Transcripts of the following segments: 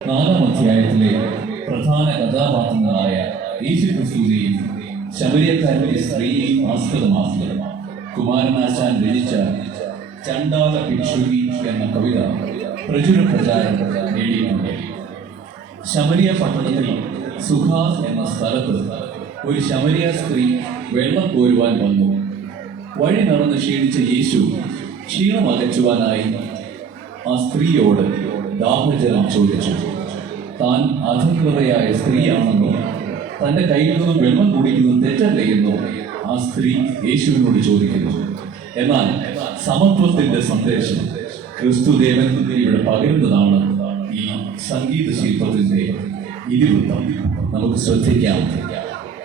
4-ാം അധ്യായത്തിലെ പ്രധാന കഥാപാത്രങ്ങളായ യേശുക്രിസ്തുവിനെയും ശമരിയക്കാരുടെ സ്ത്രീയെയും ആസ്പദമാക്കി കുമാരനാശാൻ രചിച്ച ചണ്ടാല ഭിക്ഷുകി എന്ന കവിത പ്രചുര പ്രചാരം നേടിയിട്ടുണ്ട്. ശമരിയ പട്ടണത്തിൽ സുഖാസ് എന്ന സ്ഥലത്ത് ഒരു ശമരിയ സ്ത്രീ വെള്ളം കോരുവാൻ വന്നു. വഴി നടന്ന് ക്ഷീണിച്ച യേശു ക്ഷീണം അകറ്റുവാനായി ആ സ്ത്രീയോട് ദാഹജലം ചോദിച്ചു. താൻ അധകൃതയായ സ്ത്രീയാണെന്നോ തന്റെ കയ്യിൽ നിന്നും വെള്ളം കുടിക്കുന്നത് തെറ്റല്ലേ എന്നോ ആ സ്ത്രീ യേശുവിനോട് ചോദിക്കുന്നു. എന്നാൽ സമത്വത്തിന്റെ സന്ദേശം ക്രിസ്തുദേവൻ ഇവിടെ പകരുന്നതാണ് ഈ സംഗീത ശില്പത്തിന്റെ ഇതിവൃത്തം. നമുക്ക് ശ്രദ്ധിക്കാം.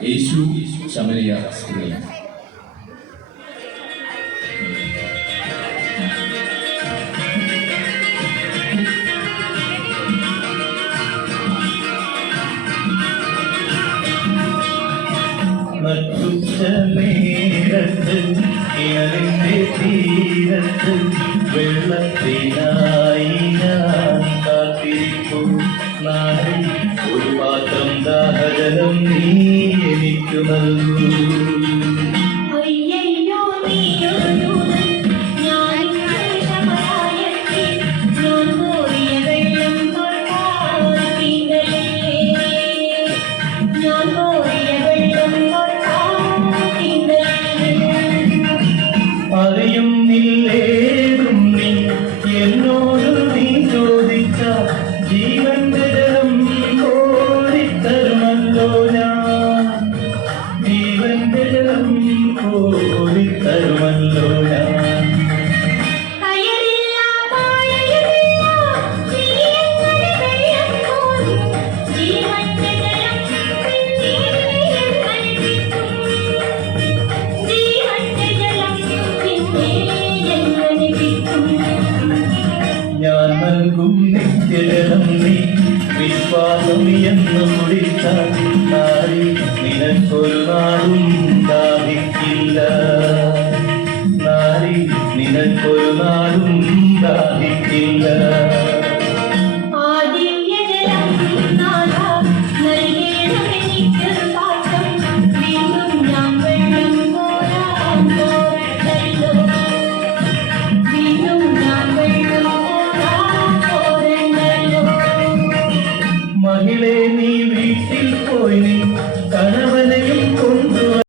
യേശു ശമരിയ സ്ത്രീ. നേരത്ത് കിണറിന്റെ തീരത്ത് വെള്ളത്തിനായി ഞാൻ കാത്തിരിപ്പു. നാളെ ഒരു പാത്രം ദാഹജലം നീ എനിക്കു നൽകൂ. അറിയുന്നില്ലേതും നീ എന്നോട് നീ ചോദിച്ച ജീവന്റെ ജലം കോരിത്തരുമല്ലോ ഞാൻ. ജീവന്റെ ജലം കോരിത്തരുമല്ലോ ഞാൻ. ഞാൻ നൽകും നിത്യജലം നീ വിശ്വാസം എന്ന് കുടിച്ചാൽ നാരി നിനക്കൊരു നാളും ദാഹിക്കില്ല. നാരി നിനക്കൊരു നാളും ദാഹിക്കില്ല.